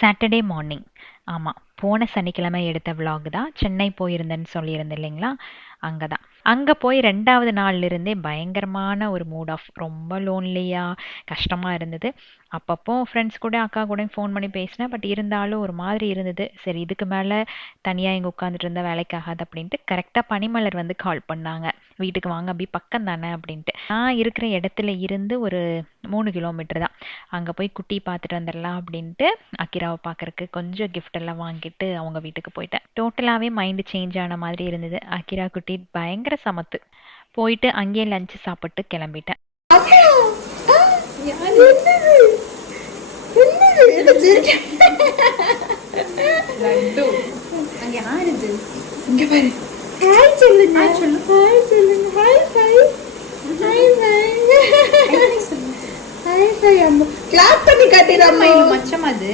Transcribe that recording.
Saturday morning. ஆமா. போன சனிக்கிழமை எடுத்த விலாக் தான். சென்னை போயிருந்தேன்னு சொல்லியிருந்தேன் இல்லைங்களா? அங்க தான். அங்க போய் 2வது நாள்ல இருந்தே பயங்கரமான ஒரு மூட் ஆஃப். ரொம்ப லோன்லியா, கஷ்டமா இருந்தது. அப்பப்போ ஃப்ரெண்ட்ஸ் கூட, அக்கா கூடயும் ஃபோன் பண்ணி பேசினேன். பட் இருந்தாலும் ஒரு மாதிரி இருந்தது. சரி இதுக்கு மேல தனியா இங்க உட்காந்துட்டு இருந்தா வேலைக்கு ஆகாது அப்படின்ட்டு கரெக்ட்டா பனிமலர் வந்து கால் பண்ணாங்க. வீட்டுக்கு வாங்க அபி பக்கம் தானே அப்படின்ட்டு. நான் இருக்கிற இடத்துல இருந்து ஒரு 3 கிலோமீட்டர் தான். அங்க போய் குட்டி பார்த்துட்டு வந்துடலாம் அப்படின்ட்டு அக்கிராவை பார்க்கறக்கு கொஞ்சம் கிஃப்ட் எல்லாம் வாங்கிட்டு அவங்க வீட்டுக்கு போயிட்டேன். டோட்டலாவே மைண்ட் சேஞ்ச் ஆன மாதிரி இருந்தது. அக்கிரா குட்டி பயங்கர சமத்து. போயிட்டு அங்கேயே லஞ்ச் சாப்பிட்டு கிளம்பிட்டேன். லட்டு அங்க யார் இது? இங்க பாரு. ஹாய் சொல்லுங்க. ஹாய் சொல்லு. ஹாய் சொல்லுங்க. Hi hi. Hi hi. Hi hi அம்மா. கிளாப் பண்ணி காட்டிடு அம்மா அம்மா. இது மச்சம் அது.